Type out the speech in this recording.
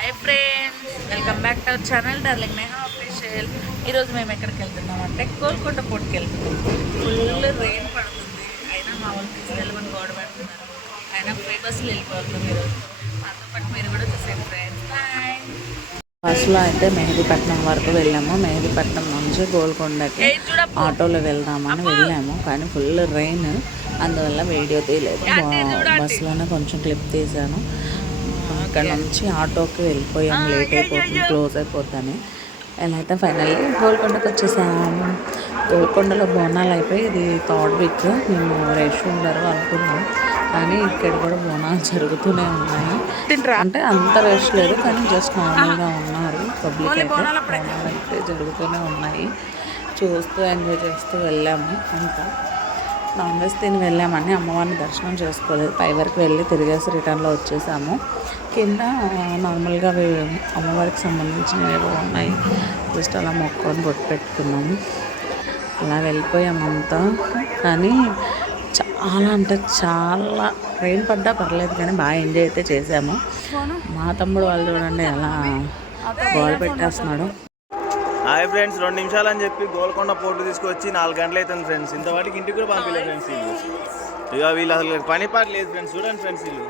Hi friends, welcome back to our channel darling Neha official. ఈరోజు మేము ఎక్కడికి వెళ్తున్నాం అంటే గోల్కొండ పోర్ట్కి వెళ్తున్నాం. ఫుల్ రెయిన్ పడుతుంది, అయినా మా వాళ్ళు తీసుకెళ్ళమని గోడ పెడుతున్నారు. అయినా ఫ్రీ బస్సులు వెళ్ళిపోతున్నాం ఈరోజు. మాతో పాటు మీరు కూడా చూసేయండి ఫ్రెండ్స్. బాయ్. బస్సులో అయితే మెహదీపట్నం వరకు వెళ్ళాము. మెహదీపట్నం నుంచి గోల్కొండకి ఆటోలో వెళ్దామని వెళ్ళాము, కానీ ఫుల్ రెయిన్, అందువల్ల వీడియో తీయలేదు. బస్సులోనే కొంచెం క్లిప్ తీసాను. ఇక్కడ నుంచి ఆటోకి వెళ్ళిపోయాము, లేట్ అయిపోతుంది, క్లోజ్ అయిపోద్దని. ఎలా అయితే ఫైనల్లీ గోల్కొండకి వచ్చేసాము. గోల్కొండలో బోనాలు అయిపోయి ఇది థర్డ్ వీక్. మేము రష్ ఉండరు అనుకున్నాం, కానీ ఇక్కడ కూడా బోనాలు జరుగుతూనే ఉన్నాయి. అంటే అంత రష్ లేదు, కానీ జస్ట్ నార్మల్గా ఉన్నారు. పబ్లిక్ అయితే బోనాలు అయితే జరుగుతూనే ఉన్నాయి. చూస్తూ ఎంజాయ్ చేస్తూ వెళ్ళాము. అంతా నాన్ వెజ్ తిని వెళ్ళామని అమ్మవారిని దర్శనం చేసుకోలేదు. పై వరకు వెళ్ళి తిరిగేసి రిటర్న్లో వచ్చేసాము. కింద నార్మల్గా అమ్మవారికి సంబంధించినవి ఏవో ఉన్నాయి, జస్ట్ అలా మొక్కుకొని బొట్టు పెట్టుకున్నాము. అలా వెళ్ళిపోయామంతా. కానీ చాలా అంటే చాలా రెయిన్ పడ్డా పర్లేదు, కానీ బాగా ఎంజాయ్ అయితే చేసాము. మా తమ్ముడు వాళ్ళు చూడండి ఎలా గోల్ పెట్టేస్తున్నాడు. హాయ్ ఫ్రెండ్స్, 2 నిమిషాలు అని చెప్పి గోల్కొండ పోర్టు తీసుకొచ్చి 4 గంటలు అవుతుంది ఫ్రెండ్స్. ఇంతవాటికి ఇంటికి కూడా పంపించలేదు ఫ్రెండ్స్. వీళ్ళు ఇక వీళ్ళు అసలు పని పాట లేదు ఫ్రెండ్స్. చూడండి ఫ్రెండ్స్, వీళ్ళు